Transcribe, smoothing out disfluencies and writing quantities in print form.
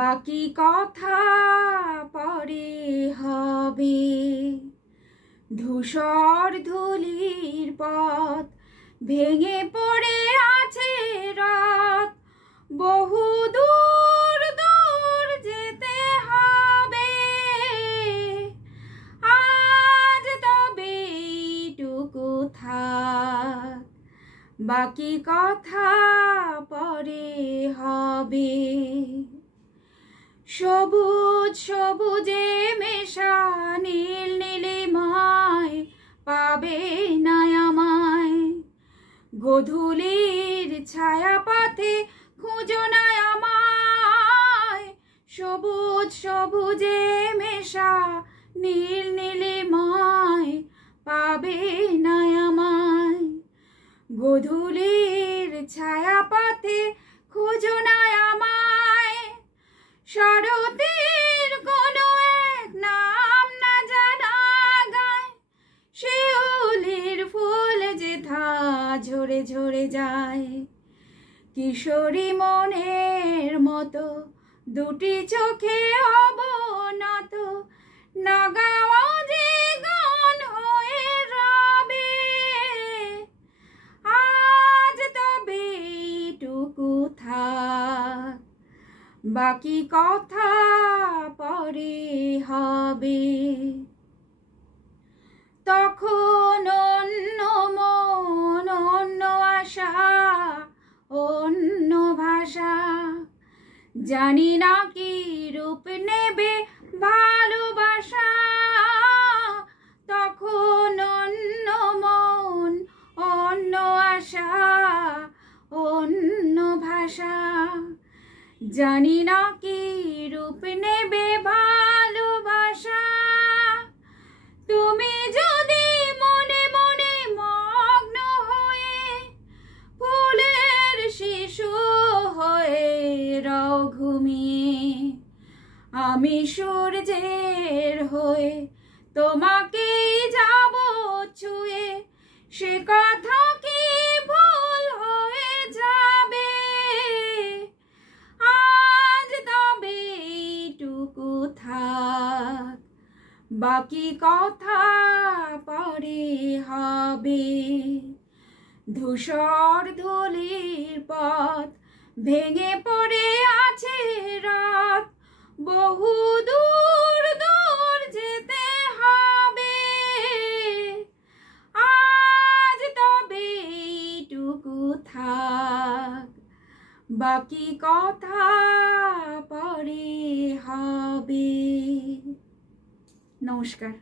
বাকি কথা পরে হবে। ধূসর ধূলির পথ ভেঙে পড়ে আছে রাত, বহু দূর দূর যেতে হবে। আজ তবে এইটুকু থাক, বাকি কথা পরে হবে। সবুজ সবুজে মেশা নীল নীলিমায় পাবে না আমায়। গোধূলির ছায়া পথে খুঁজো না আমায়। সবুজ সবুজে মেশা নীল নীলিমায় পাবে না আমায়। গোধূলির ছায়া পথে খুঁজো না আমায়। শরতের কোনো এক নাম না জানা গায়, শিউলির ফুল যেথা ঝরে ঝরে যায়। কিশোরী মনের মতো দুটি চোখে অবনত, না গাওয়া যে গান হয়ে রবে। আজ তবে এইটুকু থাক, বাকি কথা পরে হবে। তখন অন্য মন, অন্য আশা, অন্য ভাষা। জানি না কি রূপ নেবে ভালোবাসা। তখন অন্য মন, অন্য আশা, অন্য ভাষা। জানি না কি রূপ নেবে ভালোবাসা। তুমি যদি মনে মনে মগ্ন হয়ে ফুলের শিশু হয়ে রও ঘুমিয়ে, আমি সূর্যের হয়ে তোমাকেই যাব ছুঁয়ে। সে কথা কি ভুল হয়ে যাবে? আজ তবে এইটুকু থাক, বাকি কথা পরে হবে। ধূসর ধূলির পথ ভেঙে পড়ে আছে রাত, বহু দূর দূর যেতে হবে। আজ তবে এইটুকু থাক, বাকি কথা পরে হবে। নমস্কার।